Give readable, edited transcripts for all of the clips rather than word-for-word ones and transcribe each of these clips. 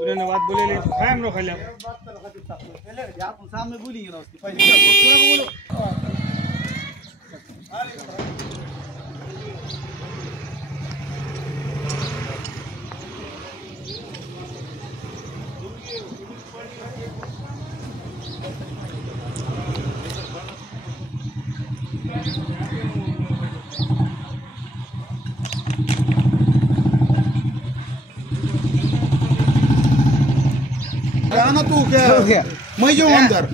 उन्होंने बात बोले नहीं तो हम लोग खाली आप सामने बोलेंगे ना उसकी ना तू क्या मैं जाऊँ अंदर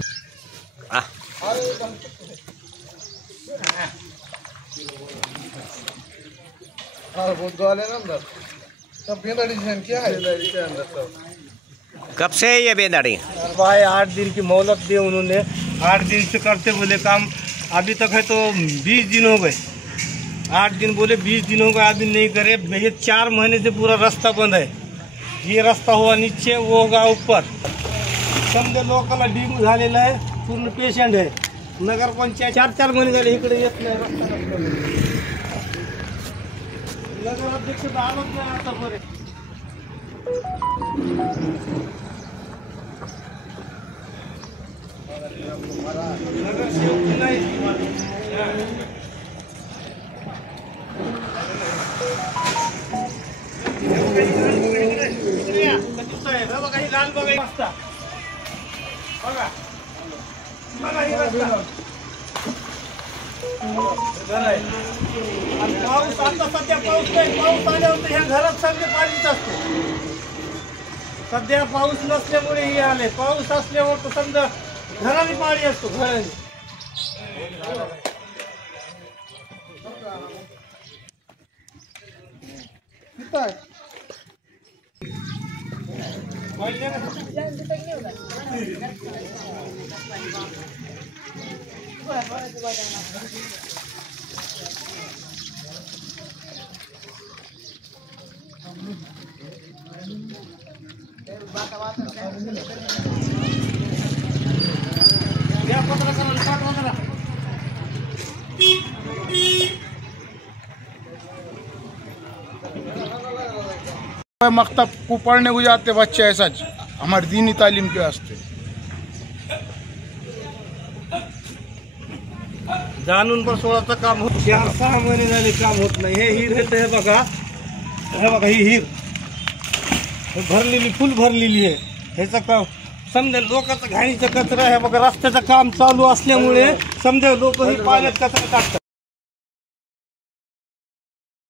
बहुत गाल है ना अंदर सब बेंदाड़ी क्या है बेंदाड़ी के अंदर सब कब से ये बेंदाड़ी भाई 8 दिन की मोहलत दी उन्होंने 8 दिन से करते बोले काम अभी तक है तो 20 दिन हो गए 8 दिन बोले 20 दिन हो गए आदमी नहीं करे। ये 4 महीने से पूरा रास्ता बंद है। ये रास्ता हुआ नीचे वो होगा ऊपर समजे लोकांना डेंगू झालेला आहे पूर्ण पेशंट आहे। नगर पंचायत 4 महिने झाले इकडे येत नाही रस्ता नगर अध्यक्ष आलोच नाही आतापर्यंत। नगर सेवक नाही बघा ही लाल बघा रस्ता बघा बघा ही रस्ता पाऊस आता सध्या पाऊस नाही। पाऊस आल्यावर ह्या घरात सगळे पाणीच असते। सध्या पाऊस नसल्यामुळे हे आले पाऊस असल्यावर तर समजा घराने पाणी असतो घराने मकतब को पढ़ने को जाते बच्चे ऐसा हमारे दीनी तालीम के वास्ते जाणून बसवण्याचं काम होत 4-6 महिने झाले काम होत नाही। हे हिर येते हे बघा ही हिर भरलेली फुल भरलेली आहे। ह्याचं काम समजा लोकांचं घाणीचा कचरा आहे बघा रस्त्याचं काम चालू असल्यामुळे समजा लोक ही पाण्यात कचरा टाकतात।